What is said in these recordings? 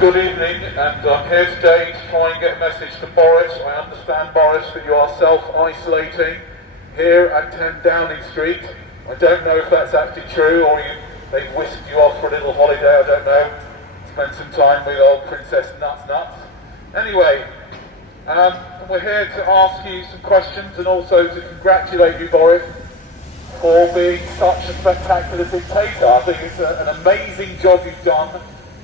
Good evening, and I'm here today to try and get a message to Boris. I understand, Boris, that you are self-isolating here at 10 Downing Street. I don't know if that's actually true, or they've whisked you off for a little holiday, I don't know. Spend some time with old Princess Nuts. Anyway, we're here to ask you some questions and also to congratulate you, Boris, for being such a spectacular dictator. I think it's an amazing job you've done.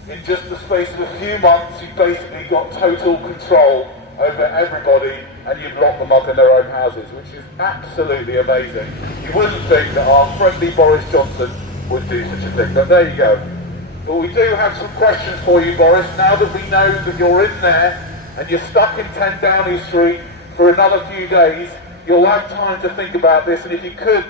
In just the space of a few months, you've basically got total control over everybody, and you've locked them up in their own houses, which is absolutely amazing. You wouldn't think that our friendly Boris Johnson would do such a thing, but there you go. But we do have some questions for you, Boris. Now that we know that you're in there, and you're stuck in 10 Downing Street for another few days, you'll have time to think about this, and if you could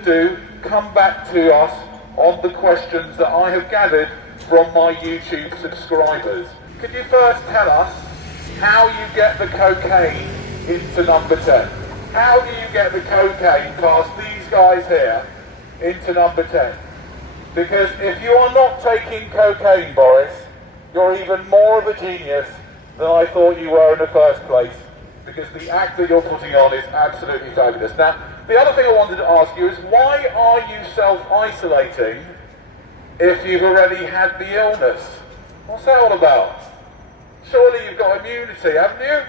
come back to us on the questions that I have gathered from my YouTube subscribers. Could you first tell us how you get the cocaine into number 10? How do you get the cocaine past these guys here into number 10? Because if you are not taking cocaine, Boris, you're even more of a genius than I thought you were in the first place, because the act that you're putting on is absolutely fabulous. Now, the other thing I wanted to ask you is, why are you self-isolating if you've already had the illness? What's that all about? Surely you've got immunity, haven't you?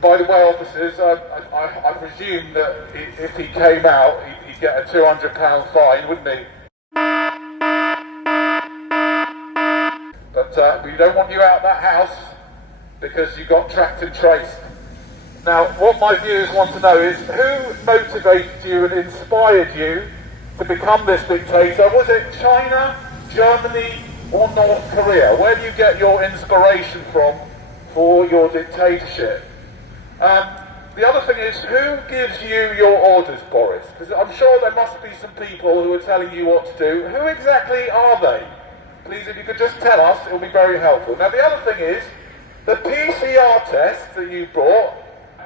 By the way, officers, I presume that if he came out, he'd get a £200 fine, wouldn't he? But we don't want you out of that house because you got tracked and traced. Now, what my viewers want to know is, who motivated you and inspired you to become this dictator? Was it China, Germany, or North Korea? Where do you get your inspiration from for your dictatorship? The other thing is, who gives you your orders, Boris? Because I'm sure there must be some people who are telling you what to do. Who exactly are they? Please, if you could just tell us, it will be very helpful. Now, the other thing is, the PCR test that you brought,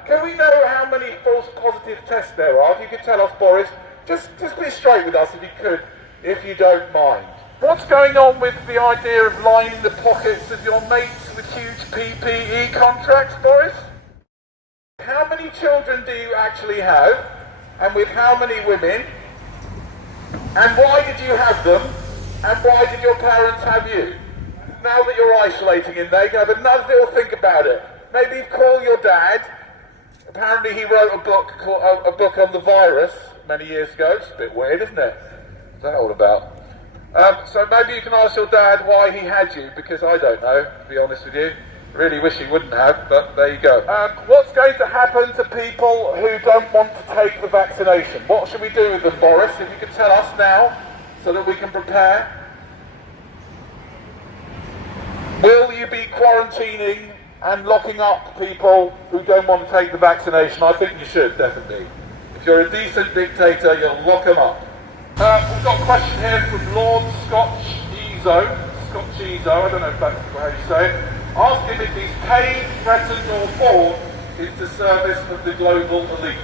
can we know how many false positive tests there are? If you could tell us, Boris, just be straight with us if you could, if you don't mind. What's going on with the idea of lining the pockets of your mates with huge PPE contracts, Boris? How many children do you actually have, and with how many women? And why did you have them, and why did your parents have you? Now that you're isolating in there, you can have another little think about it. Maybe call your dad. Apparently he wrote a book on the virus many years ago. It's a bit weird, isn't it? What's that all about? So maybe you can ask your dad why he had you, because I don't know, to be honest with you. Really wish he wouldn't have, but there you go. What's going to happen to people who don't want to take the vaccination? What should we do with them, Boris? If you could tell us now, so that we can prepare. Will you be quarantining and locking up people who don't want to take the vaccination? I think you should, definitely. If you're a decent dictator, you'll lock them up. We've got a question here from Lord Scotch-Ezo, I don't know if that's how you say it. Ask him if he's paid, threatened or bored into service of the global elite.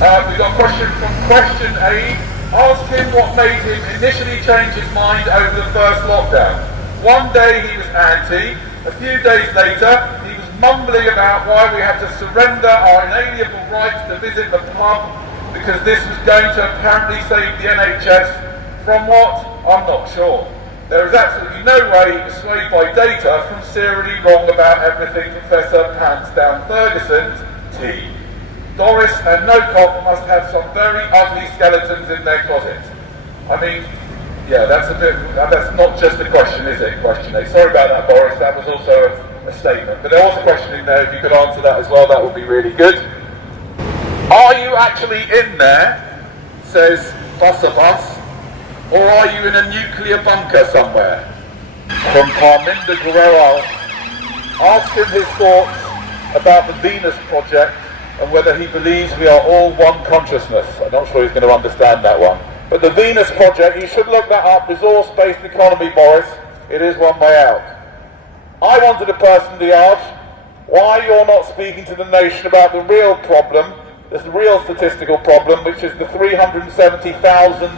We've got a question from Question Aid. Ask him what made him initially change his mind over the first lockdown. One day he was anti, a few days later he was mumbling about why we had to surrender our inalienable rights to visit the pub because this was going to apparently save the NHS from what? I'm not sure. There is absolutely no way, swayed by data, from serially wrong about everything Professor Pants Down Ferguson's tea. Doris and No Cop must have some very ugly skeletons in their closet. I mean, yeah, that's not just a question, is it? Question 8. Sorry about that, Boris, that was also a statement. But there was a question in there, if you could answer that as well, that would be really good. Are you actually in there, says Bus, or are you in a nuclear bunker somewhere? From Parminder Guerrero, ask him his thoughts about the Venus Project and whether he believes we are all one consciousness. I'm not sure he's going to understand that one. But the Venus Project, you should look that up, resource-based economy, Boris. It is one way out. I wanted to personally ask why you're not speaking to the nation about the real problem, this real statistical problem, which is the 370,000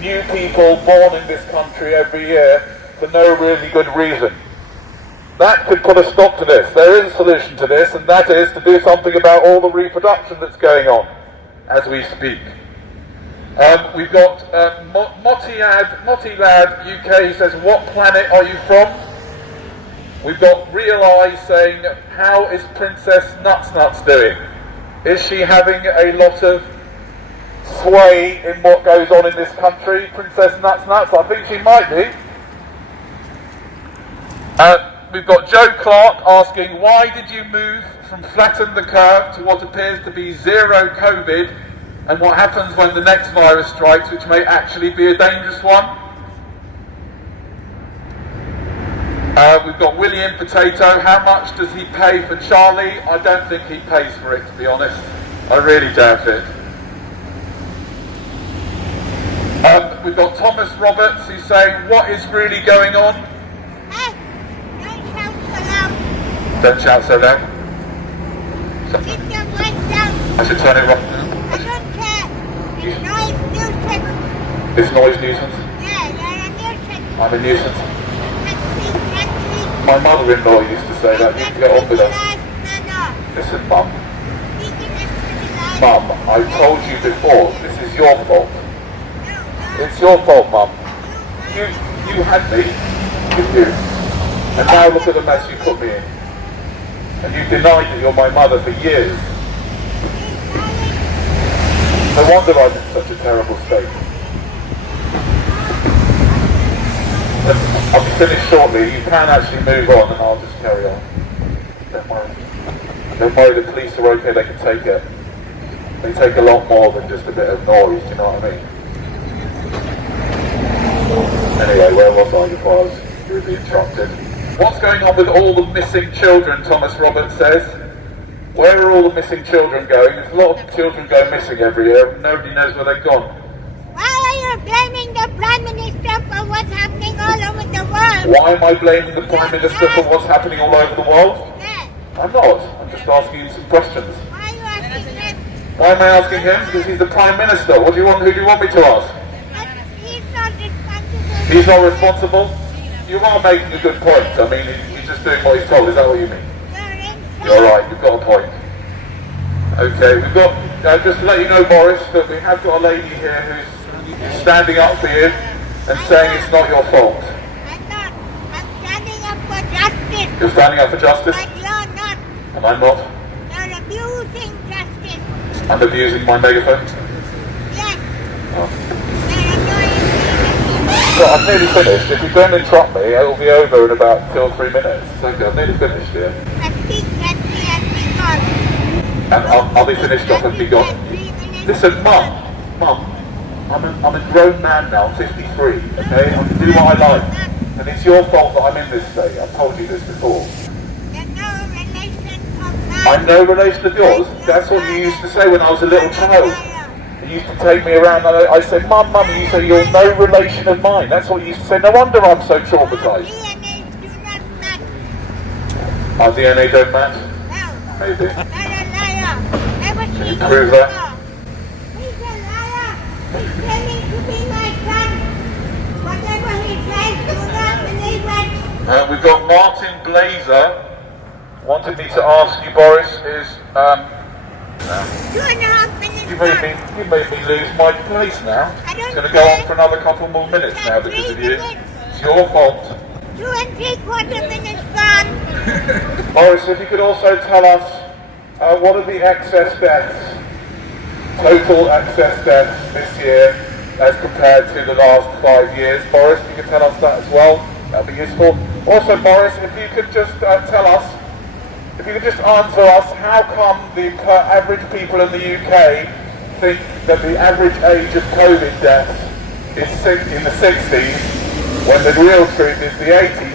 new people born in this country every year for no really good reason. That could put a stop to this. There is a solution to this, and that is to do something about all the reproduction that's going on as we speak. We've got Motti Lad UK, he says, what planet are you from? We've got Real Eyes saying, how is Princess Nuts doing? Is she having a lot of sway in what goes on in this country? Princess Nuts, I think she might be. We've got Joe Clark asking, why did you move from flatten the curve to what appears to be zero COVID, and what happens when the next virus strikes, which may actually be a dangerous one? We've got William Potato, how much does he pay for Charlie? I don't think he pays for it, to be honest. I really doubt it. We've got Thomas Roberts, who's saying, what is really going on? Don't shout so loud. Keep your voice down. I should turn it off. I don't care. It's noise nuisance. It's noise nuisance? Yeah, you're a nuisance. I'm a nuisance. Can't sleep. My mother-in-law used to say that. You can get on with her. No. Listen, Mum. Speaking is civilized. Mum, I've told you before, this is your fault. No. It's your fault, Mum. You had me, didn't you? And now look at the mess you put me in. And you denied that you're my mother for years. No wonder I'm in such a terrible state. I'll be finished shortly. You can actually move on and I'll just carry on. Don't worry. Don't worry, the police are okay, they can take it. They take a lot more than just a bit of noise, do you know what I mean? Anyway, where was I before I was rudely interrupted? What's going on with all the missing children, Thomas Roberts says? Where are all the missing children going? There's a lot of children go missing every year, and nobody knows where they've gone. Why are you blaming the Prime Minister for what's happening all over the world? Why am I blaming the Prime Minister for what's happening all over the world? Yes. I'm not. I'm just asking you some questions. Why are you asking him? Why am I asking him? Because he's the Prime Minister. What do you want? Who do you want me to ask? But he's not responsible. He's not responsible? You are making a good point. I mean, he's just doing what he's told. Is that what you mean? You're right, you've got a point. Okay, we've got, just to let you know, Boris, that we have got a lady here who's standing up for you and saying it's not your fault. I'm not. I'm standing up for justice. You're standing up for justice? But you're not. And I'm not? You're abusing justice. I'm abusing my megaphone? Yes. Oh. You're annoying me. Well, I've nearly finished. If you don't interrupt me, it'll be over in about 2 or 3 minutes. Okay, I've nearly finished here. And speak gently and be gone. And I'll be finished off and be gone. Listen, Mum, I'm a grown man now, I'm 53, okay? I can do what I like. And it's your fault that I'm in this state. I've told you this before. You're no relation of mine. I'm no relation of yours. That's what you used to say when I was a little child. You used to take me around and I said, Mum, and you said, you're no relation of mine. That's what you used to say. No wonder I'm so traumatised. DNA do not match. Our DNA don't match? No. Maybe. You're a liar. Never Can seen you prove this that? before. He's a liar. He's claiming to be my son. Whatever he says, do not believe it. We've got Martin Blazer wanted me to ask you, Boris, is 2.5 minutes. you made me lose my place now. It's going to go on for another couple more minutes now because of you. It's your fault. 2 3/4 minutes gone. Boris, if you could also tell us what are the excess deaths, total excess deaths this year as compared to the last 5 years. Boris, if you could tell us that as well, that would be useful. Also, Boris, if you could just tell us, if you could just answer us, how come the average people in the UK think that the average age of COVID deaths is in the 60s when the real truth is the 80s?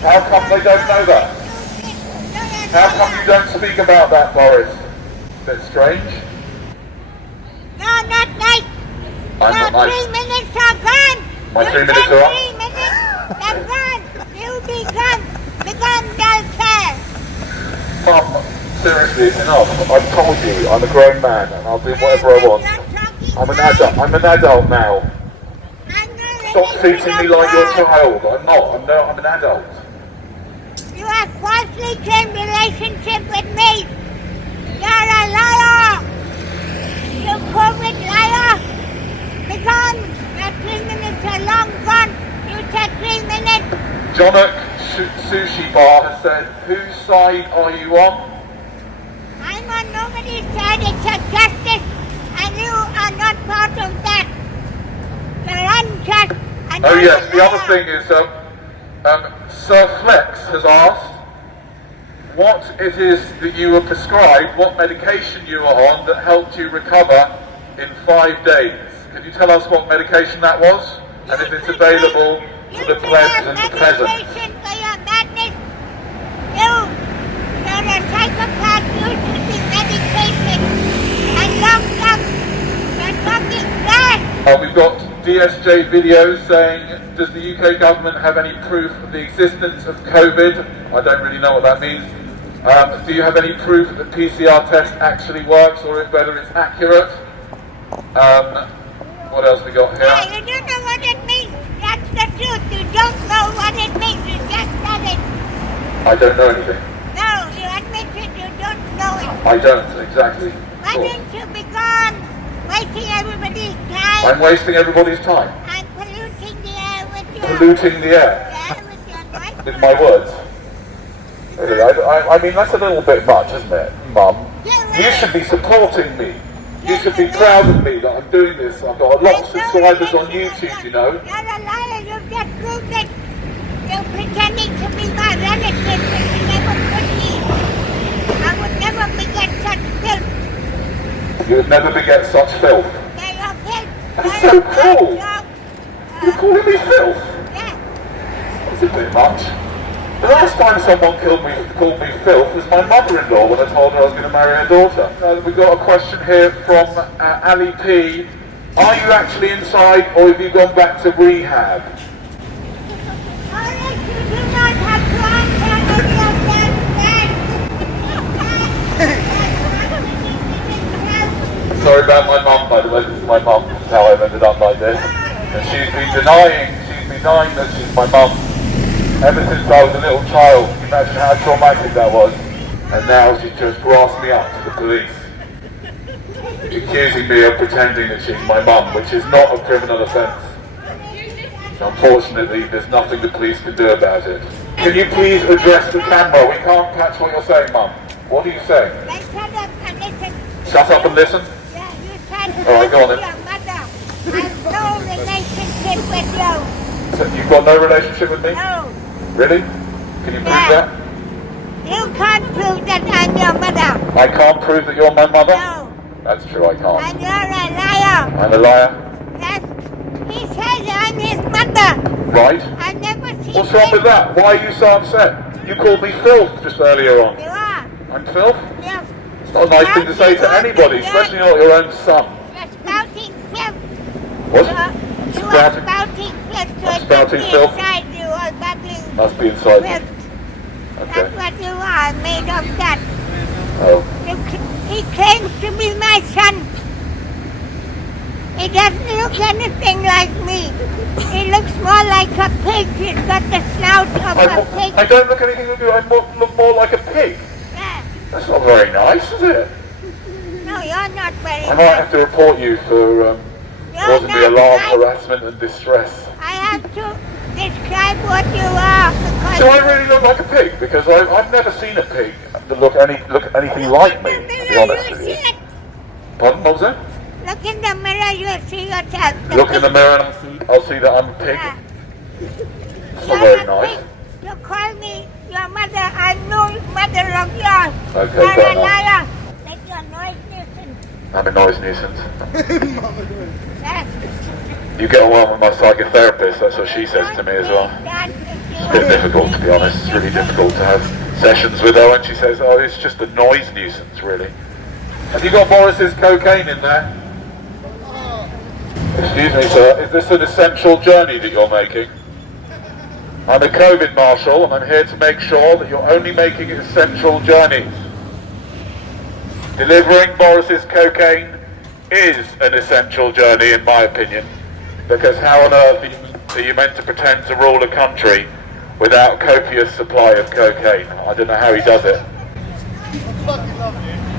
How come they don't know that? How come you don't speak about that, Boris? Is that strange? No, not nice. I'm Your not nice. 3 minutes are gone. My You 3 minutes said are up? 3 minutes. They're gone. You'll be gone. Become no care. Mum, seriously, enough. I've told you, I'm a grown man and I'll do whatever I want. I'm an adult. I'm an adult now. Stop treating me like your child. I'm not. I'm an adult. You falsely claimed relationship with me. You're a liar. You COVID liar. Be gone. Your 3 minutes are long gone. You said 3 minutes. Jonak Sushi Bar has said, whose side are you on? I'm on nobody's side except justice, and you are not part of that. You're unjust. And Oh you're yes, a the other liar. thing is, Sir Flex has asked what it is that you were prescribed, what medication you were on that helped you recover in 5 days. Can you tell us what medication that was? And if it's available to the plebs and the peasants? Medication for your madness. You're a psychopath. You should be medicated and locked up. You're talking trash. We've got DSJ videos saying, does the UK government have any proof of the existence of COVID? I don't really know what that means. Do you have any proof that the PCR test actually works or whether it's accurate? What else we got Yeah, here? you don't know what it means. That's the truth. You don't know what it means. You just said it. I don't know anything. No, you admit it. You don't know it. I don't, exactly. Why Sure. don't you be gone? Wasting everybody's time I'm wasting everybody's time. and polluting the air with your... Polluting the air with your noise. with my words. Really, I mean, that's a little bit much, isn't it, Mum? You should be supporting me. You should be proud of me that I'm doing this. I've got a lot of subscribers on YouTube, you know. You're a liar. You've just proved it. You're pretending to be my relative, but you never could be. I would never beget such filth. You would never beget such filth. Yeah, you're filth. That's You're so a cool. dog. You're calling me filth? Yeah. That's a bit much. The last time someone called me filth was my mother-in-law when I told her I was going to marry her daughter. We've got a question here from Ali P. Are you actually inside or have you gone back to rehab? Boris, you do not have to answer any of that. Sorry about my mum, by the way. This is my mum. This is how I've ended up like this. And she's been denying that she's my mum ever since I was a little child. Can you imagine how traumatic that was? And now she's just grasped me up to the police, accusing me of pretending that she's my mum, which is not a criminal offence. Unfortunately, there's nothing the police can do about it. Can you please address the camera? We can't catch what you're saying, Mum. What are you saying? Then shut up and listen. Shut up and listen? Yeah, you said All right, go on then. your mother has no relationship with you. So you've got no relationship with me? No. Really? Can you prove that? You can't prove that I'm your mother. I can't prove that you're my mother? No. That's true, I can't. And you're a liar. I'm a liar? Yes. He says I'm his mother. Right. I've never seen What's wrong with him. that? Why are you so upset? You called me filth just earlier on. You are. I'm filth? You're, It's not a nice thing to say to anybody, especially not your own son. you're spouting filth. What? You are Spouting? spouting filth. So I'm it spouting must be filth? inside you or bubbling Must be inside me. filth. Okay. That's what you are, made of that. Oh. He claims to be my son. He doesn't look anything like me. He looks more like a pig. He's got the snout of a pig. I don't look anything like you. I look more like a pig. Yeah. That's not very nice, is it? No, you're not very I might have to report you for causing me alarm, harassment and distress. I have to describe what you are. Because Do I really look like a pig? Because I've never seen a pig that look anything like me, to be honest with you. Pardon, what was that? Look in the mirror, you'll see yourself. Look in the mirror and I'll see that I'm a pig. Yeah. It's You're not very a nice. pig. You call me your mother. I'm no mother of yours. Okay, You're fair a enough. liar. Let your noise nuisance. I'm a noise nuisance. Yes. You get along with my psychotherapist, that's what she says to me as well. It's a bit difficult, to be honest. It's really difficult to have sessions with her when she says, oh, it's just a noise nuisance, really. Have you got Boris's cocaine in there? Excuse me, sir, is this an essential journey that you're making? I'm a COVID marshal and I'm here to make sure that you're only making essential journeys. Delivering Boris's cocaine is an essential journey in my opinion, because how on earth are you meant to pretend to rule a country without copious supply of cocaine. I don't know how he does it. I fucking love you.